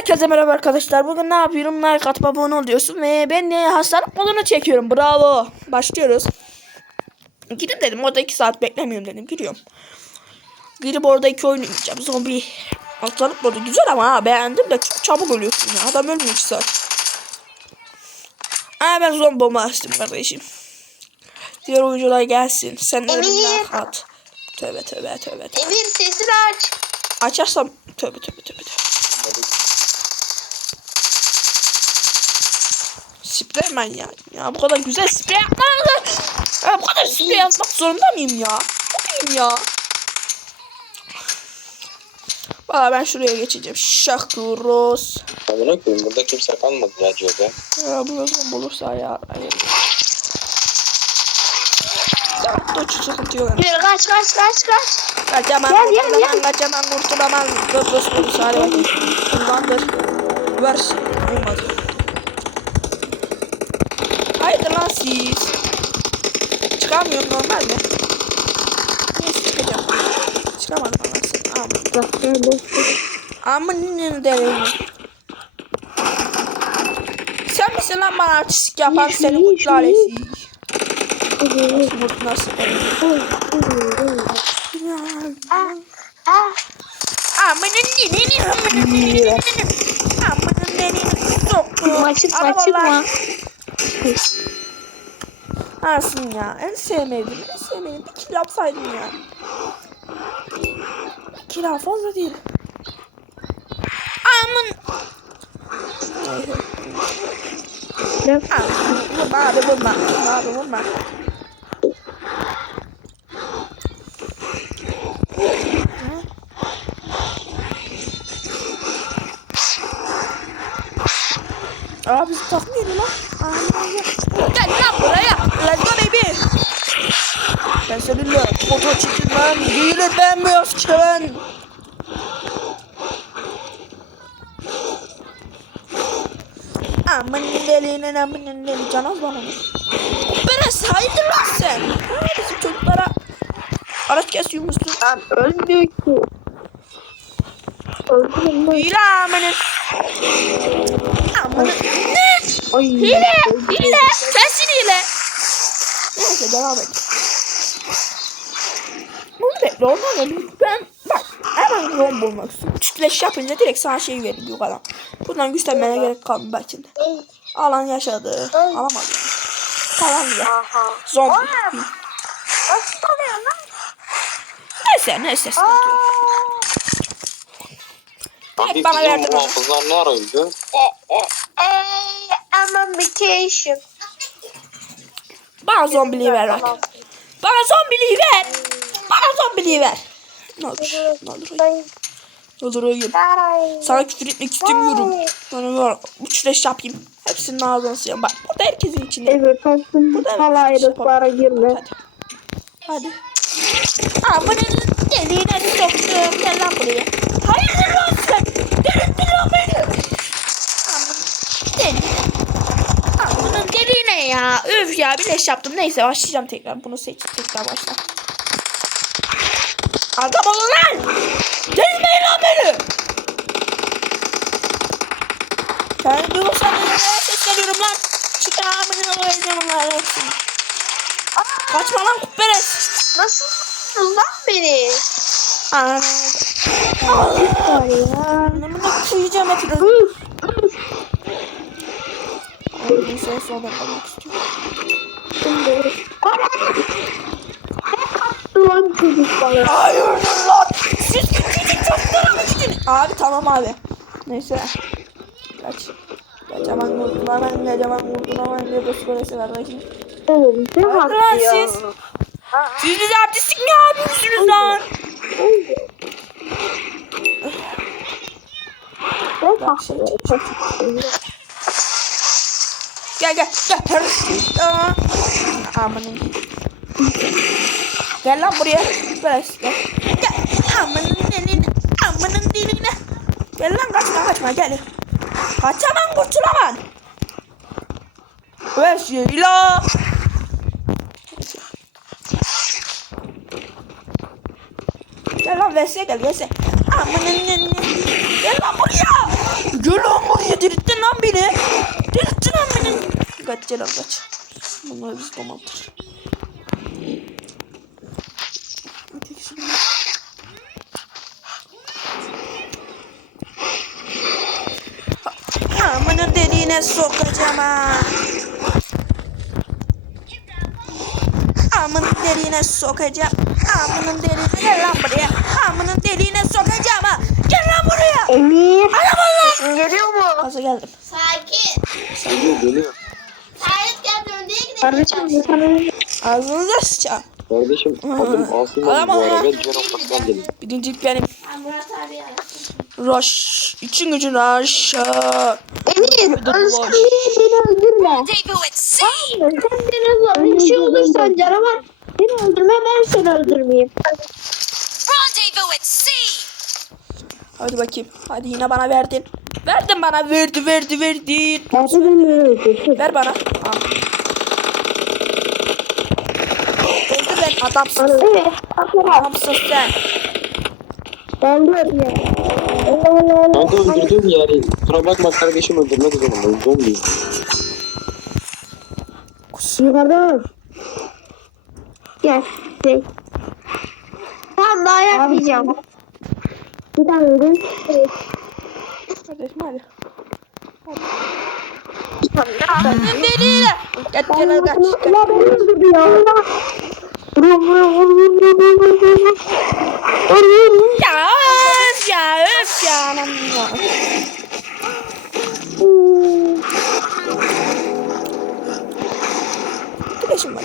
Herkese merhaba arkadaşlar. Bugün ne yapıyorum? Like atıp abone oluyorsun ve ben de hastalık modunu çekiyorum. Bravo. Başlıyoruz. Gidin dedim. Orada iki saat beklemiyorum dedim. Giriyorum. Girip orada iki oyun oynayacağım. Zombi hastalık modu güzel ama ha, beğendim de çok çabuk ölüyorsun ya. Adam ölmüyor iki saat. Aa ben zombi bomba açtım kardeşim. Diğer oyuncular gelsin. Sen de like at. Tövbe tövbe tövbe. tövbe. Emir sesini aç. Açarsam tövbe tövbe tövbe. tövbe. Hemen ya. Ya bu kadar güzel sprey yapmam. Ya bu kadar sprey yapmak zorunda mıyım ya? İyiyim ya. Valla ben şuraya geçeceğim. Şakuros. Amına koyayım burada kimse kalmadı ya Joga. Ya bu yazım bulursa ya. Hayır. Ya şu sıkıntı yok. Emir kaç kaç kaç kaç. Kaçamam, Gel, gel, kurtulamam, gel. kaçamam, kurtulamam. Kıbrıs polis hadi bakayım. Kullandır. Ver. Olmadı. Hayırdır lan siz? Çıkamıyorum normal mi? Neyse çıkacağım. Çıkamadım anasını. Aman. Aman derim. Sen misin lan bana artistik yapan seni kutlu ailesi? Nasıl nasıl? Ah ah. Amanın dilini amanın dilini amanın çıkma Arabalar. çıkma. Aslında ya en sevmediğim en sevmediğim bir kill yapsaydım ya. Kill fazla değil. Amın. Vurma abi vurma. Vurma abi vurma. Aa bizi takmıyor lan. Aa, Gel lan buraya. Let's go baby. Ben seninle foto çekilmem. Değilim ben beyaz çeven. Aman delinin aman deli canaz bana? Beres hayırdır lan sen? Ha, bizim çocuklara araç kesiyor musun? Lan öldü ki. Öldü mü? Hile amanın. Amanın. Ne? Hile. Hile. Sensin hile. Neyse devam et. Bunu bekle ondan da ben bak hemen zombi olmak istiyorum. Çiftleş yapınca direkt sana şey veriyor adam. Bundan güçlenmene gerek kalmıyor belki de. Alan yaşadı. Alamadı. Kalan ya. Zombi. Nasıl oluyor lan? Neyse neyse sıkıntı yok. Direkt bana verdin muhafızlar ne ara öldü? E, e, e, I'm on vacation. Bana zombiliği ver bak. Bana zombiliği ver. Bana zombiliği ver. Ne olur. Ne olur. hayır. Ne olur hayır. Ay. Sana küfür etmek istemiyorum. Bana var. Uçleş yapayım. Hepsinin ağzını sıyam. Bak burada herkesin içinde. Evet. Burada Halaylıklara girme. Hadi. Hadi. Aa bunun deliğine soktum. Gel lan buraya. Hayırdır lan sen? Delirttin lan beni. Aa bunun deliğine ya. Öf ya bir leş yaptım. Neyse başlayacağım tekrar. Bunu seç. Tekrar başla. Adam olun lan. Delirmeyin lan beni. Sen duyursan nereye sesleniyorum lan. Çıkar amına koyacağım lan. Kaçma lan kupberes. Nasıl tuttun lan beni? Anam. Anamına koyacağım hepinizi. Ay, sen sonra kalmak istiyorum. Lan çocuk bana. Hayır lan. Siz küçücük çocuklara mı gidin? Abi tamam abi. Neyse. Kaç. Kaçaman kurtulaman, kaçaman kurtulaman diye psikolojisi var bakayım. Oğlum ne Lan haklı ya. siz. Siz bize artistik mi yapıyorsunuz lan? Ne haklı? Gel gel gel. Aa. Amanın. Gel lan buraya. Böyle işte. Gel. Amanın dilini. Amanın dilini. Gel lan kaçma kaçma gel. Kaçamam kurtulamam. Ve Sheila. Gel lan Vese gel Vese. Amanın dilini. Gel lan buraya. Gel lan buraya dirilttin lan beni. Dirilttin lan beni. Kaç gel lan kaç. Bunlar biz domaldır. Deliğine sokacağım ha. Amının deliğine sokacağım. Amının deliğine gel lan buraya. Amının deliğine sokacağım ha. Gel lan buraya. Emir. Araba Sesin geliyor mu? Nasıl geldim? Sakin. Geliyor geliyor. Hayret gel önüne gidelim. Kardeşim sana Ağzınıza sıçacağım. Kardeşim adım Asım Adam bu arada. Cenab Hak'tan gelin. Birincilik benim. Ha, Murat abi arasın. Rush. için gücün aşağı. Emir. Özgür beni öldürme. Rendezvous at sea. Sen beni öldürme. Bir şey olursa canavar. Beni öldürme ben seni öldürmeyeyim. Rendezvous at sea. Hadi bakayım. Hadi yine bana verdin. Verdin bana. Verdi verdi verdi. Ver bana. Al. Öldü ben adamsın. Evet. Adamsın sen. Ben de. Kanka öldürdüm yani. Kusura bakma kardeşim öldürmek zorundayım. Zombiyim. Kusura kardeş. Gel. Gel. Ben daha yapmayacağım. Bir tane öldüm. Kardeşim hadi. Öldüm deliyle. Kaç gel kaç. La beni öldürdü ya. Vurun vurun vurun vurun vurun vurun. Ya ya ya anam ya. Güneşim var.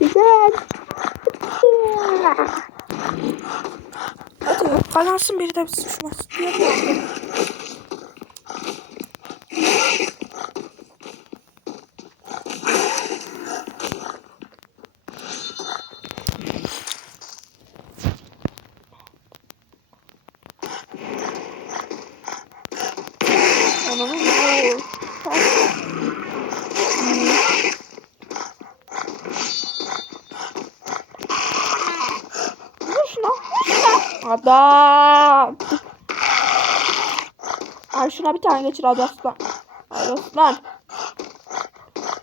Güzel. Kalarsın bir de düşmez. Adam. Ay şuna bir tane geçir hadi aslan. Hadi aslan.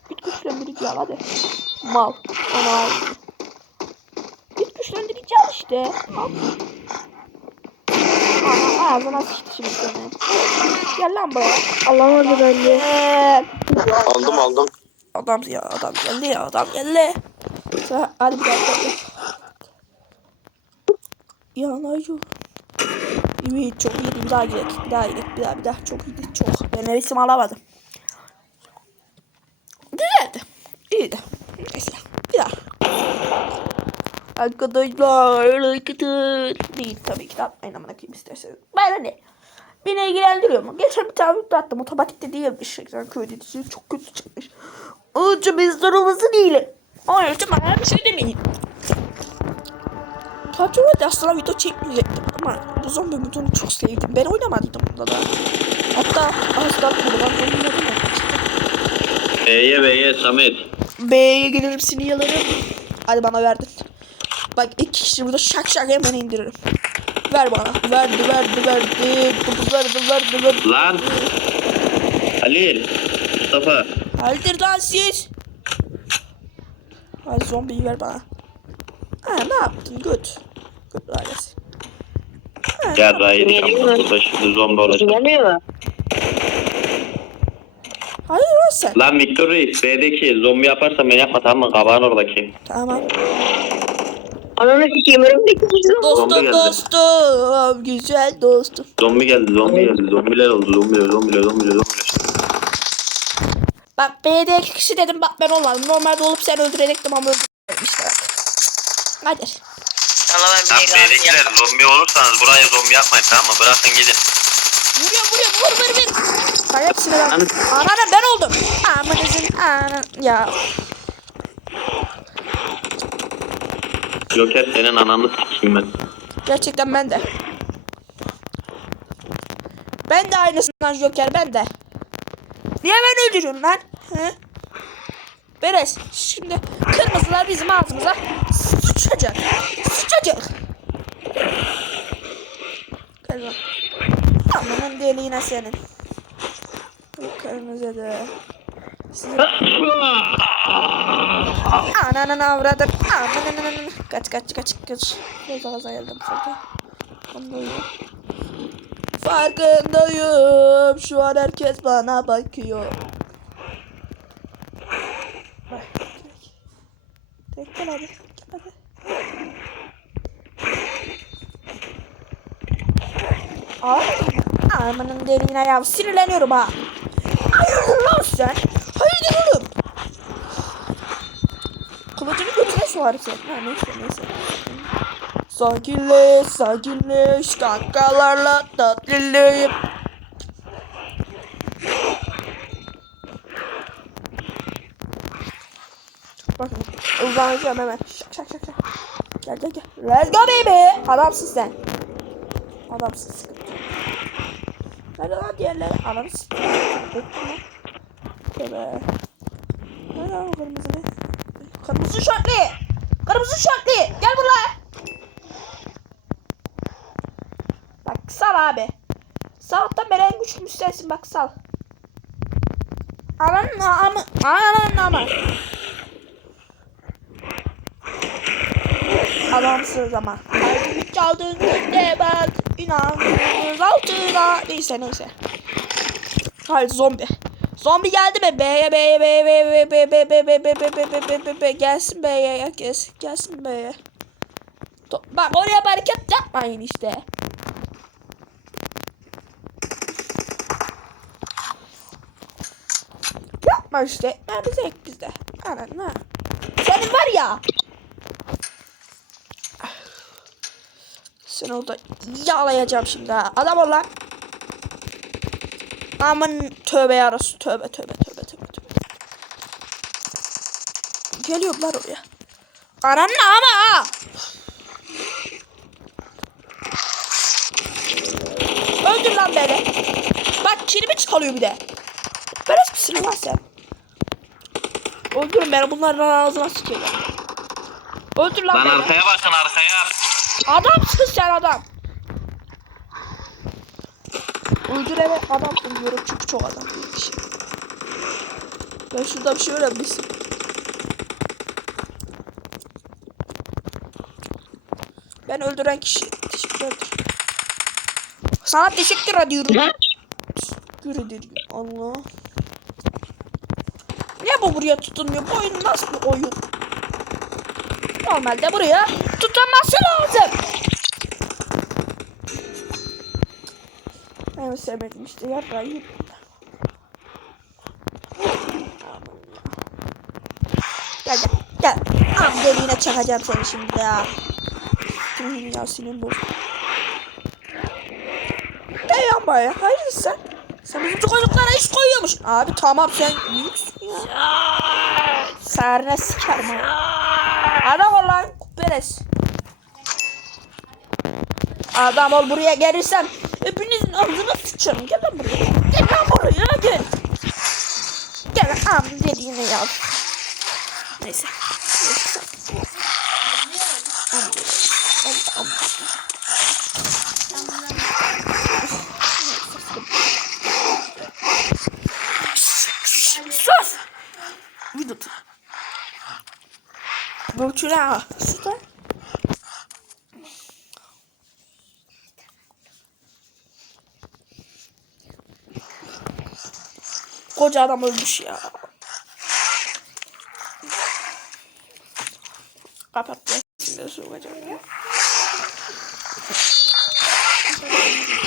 Git güçlendirici al hadi. Mal. Onu al. Git güçlendirici al işte. Al. Ana ağzına sıçtı şimdi seni. Gel lan buraya. Alamadı bence. Aldım aldım. Adam ya adam geldi ya adam geldi. Hadi bir dakika. Yanacı. Evet çok iyiydi bir daha gidelim. Bir daha gidelim. Bir daha bir daha çok iyiydi. Çok. Ben resim alamadım. Güzeldi. İyiydi. Neyse. Bir daha. Arkadaşlar arkadaşlar değil tabii ki de atmayın amına koyayım isterseniz. Bana ne? Beni ilgilendiriyor mu? Geçen bir tane video attım. Otomatikte değilmiş. Ekran köyde dizi çok kötü çıkmış. Onun için biz durumumuzun değil. Onun için bana bir şey demeyin. Tatlıda aslında video çekmeyecektim ama bu zombi modunu çok sevdim. Ben oynamadıydım bunda da. Hatta az daha kullan oynadım. B'ye B'ye Samet. B'ye gelirim seni yalarım. Hadi bana verdin. Bak iki kişi burada şak şak hemen indiririm. Ver bana. Verdi verdi verdi. Verdi verdi verdi. Lan. Halil. Mustafa. Haldir lan siz. Hadi zombiyi ver bana. Ha ne yaptın göt. Göt ailesi. Ha, Ya daha yeni yaptım burada şimdi zombi olacak. Hayır lan sen. Lan Victor Reis B'deki zombi yaparsan ben yapma tamam mı? Kabağın oradaki. Tamam. Ananı sikeyim önümdeki Zombi Dostum geldi. dostum. Güzel dostum. Zombi geldi zombi geldi. Zombiler oldu zombiler zombiler zombiler zombiler. Bak B'de iki kişi dedim bak ben olmadım. Normalde olup sen öldürecektim ama öldürmedim işte bak. Hadi. Tam B'dekiler zombi olursanız buraya zombi yapmayın tamam mı? Bırakın gidin. Vuruyor vuruyor vur vur vur. Ben hepsini ben. Lan. Ananı ben oldum. Amanızın anan. Ya. Joker senin ananı sikeyim ben. Gerçekten ben de. Ben de aynısından Joker ben de. Niye ben öldürüyorum lan? Hı? Beres şimdi kırmızılar bizim ağzımıza sıçacak. Sıçacak. Kırmızı. Amanın deliğine senin. Bu kırmızı da. Sizin... Ananın avradır. Ananın Kaç kaç kaç kaç. Fazla fazla geldim şurada. Farkındayım. Farkındayım. Şu an herkes bana bakıyor. Bak. Tek gel hadi. Gel hadi. Ay, Amanın deliğine ya sinirleniyorum ha. Hayırdır lan sen? Hayırdır oğlum? Kılıcını götüne soğar sen. Ha neyse neyse. Sakinleş sakinleş kankalarla tatlıyım. Bakın uzanacağım hemen. Şak şak şak şak. Gel gel gel. Let's go baby. Adamsın sen. Adamsın sıkıntı. Nerede lan diğerleri? Adamsın. Bekle lan. Tövbe. Nerede lan kırmızı ne? Kırmızı şortlu. Kırmızı şortlu. Gel buraya. Bak sal abi. Sabahtan beri en güçlü müstensin bak sal. Ananın amı. Ananın amı. Adamsınız ama. Kalbimi çaldığın günde bak. İnanmıyoruz altına. Neyse neyse. Hayır zombi. Zombi geldi mi? B'ye B'ye B'ye B'ye B'ye B'ye B'ye B'ye B'ye B'ye B'ye B'ye B'ye B'ye gelsin B'ye gelsin gelsin B'ye. Bak oraya hareket yapmayın işte. Yapma işte. Nerede zevk bizde. Anan ha. Senin var ya. Sen orada yağlayacağım şimdi ha. Adam ol lan. Aman tövbe yarası. Tövbe tövbe tövbe tövbe tövbe. Geliyorlar oraya. Ananın ama ha. Öldür lan beni. Bak kilimi çıkarıyor bir de. Beres misin lan sen? Öldürün beni bunların ağzına sıçacağım. Öldür lan Lan beni. arkaya bakın arkaya. Adamsın sen adam. Uydur eve adam uyuyorum çünkü çok adam. Ben şurada bir şey öğrenmişim. Ben öldüren kişi teşekkür ederim. Sana teşekkür ediyorum. Teşekkür ederim. Allah. Niye bu buraya tutunmuyor? Bu oyun nasıl bir oyun? Normalde buraya tutunması lazım. Ben sevmedim işte yaprağı yiyip. Gel gel. Am deliğine çakacağım seni şimdi ya. Kimin ya senin bu. Gel yan baya. Hayır sen. Sen bizim çocuklara iş koyuyormuş. Abi tamam sen büyüksün ya. Sarına sikerim ha. Adam ol lan. Beres. Adam ol buraya gelirsen hepinizin ağzına sıçarım. Gel lan buraya. Gel lan buraya gel. Gel am dediğini yap. Neyse. Am, Bravo. Süper. Koca adam ölmüş ya. Kapat ya. Sokacağım ya.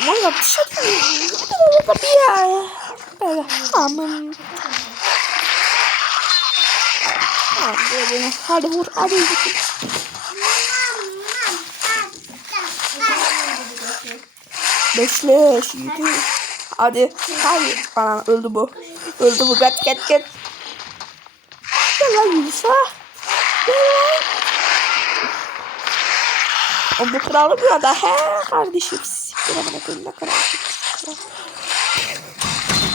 Valla dışarı. Bu da bir yer. Aman aman. Hadi, hadi vur hadi. Beşleş yedi. Hadi. Hayır. Ana öldü bu. Öldü bu. Kaç kaç kaç. Gel lan Yunus'a. Gel lan. O bu kralı bir da he kardeşim. Siktir amına koyayım ne kadar.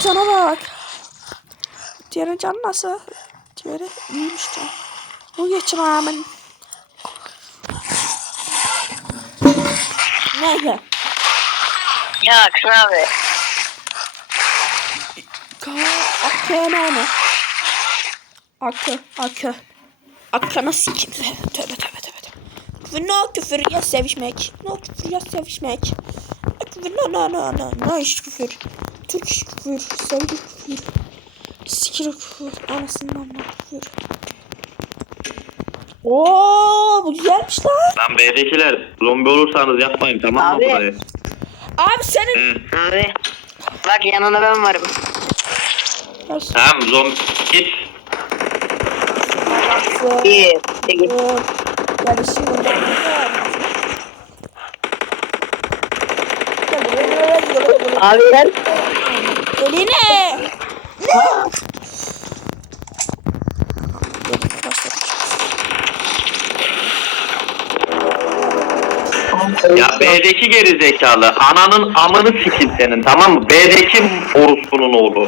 Cana bak. Diğerinin canı nasıl? Diğeri iyiymiş de. Bu geçim hemen. Neyse. Ya Akın abi. Ka akı ne? Akı, akı. Akına sikim. Tövbe tövbe tövbe. Küfür no küfür ya sevişmek. No küfür ya sevişmek. Küfür no no no no. No iş küfür. Türk iş küfür. Sevgi küfür. Sikir. Anasından küfür. Oo bu güzelmiş lan. Lan B'dekiler zombi olursanız yapmayın tamam mı Abi. burayı? Abi senin Hı. Abi. Bak yanında ben varım. Tamam zombi git. İyi. Peki. Yani şimdi Abi gel. Eline. Ya B'deki geri zekalı. Ananın amını sikin senin tamam mı? B'deki orospunun oğlu.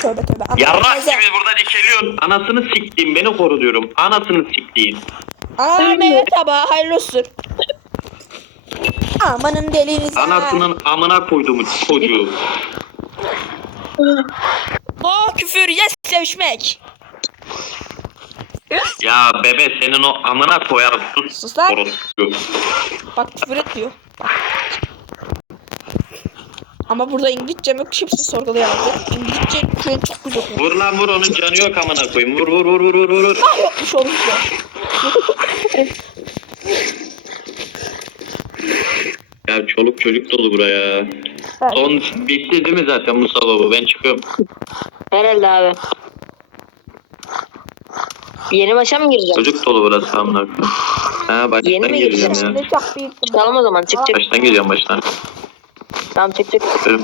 Tövbe tövbe. Yarrak gibi burada dikeliyorsun. Anasını siktiğim beni koru diyorum. Anasını siktiğim. Aa meyve tabağı hayırlı olsun. Amanın delinize. Anasının amına koyduğumu çocuğu. O küfür ya sevişmek. Ya bebe senin o amına koyarım sus. Sus lan. Orospu. Bak küfür etmiyor. Bak. Ama burada İngilizce mi kimse sorgulayamadı. İngilizce an çok güzel. okuyor. Vur lan vur onun canı yok amına koyayım. Vur vur vur vur vur vur. Ah yokmuş olmuş da. Ya çoluk çocuk dolu buraya. Evet. Son bitti değil mi zaten bu? Ben çıkıyorum. Herhalde abi. Yeni başa mı gireceğim? Çocuk dolu burası amına. Ha baştan Yeni mi gireceğim gireceğim? ya. Çıkalım o zaman çık çık. Baştan gireceğim baştan. Tamam çık çık. Çıkıyorum.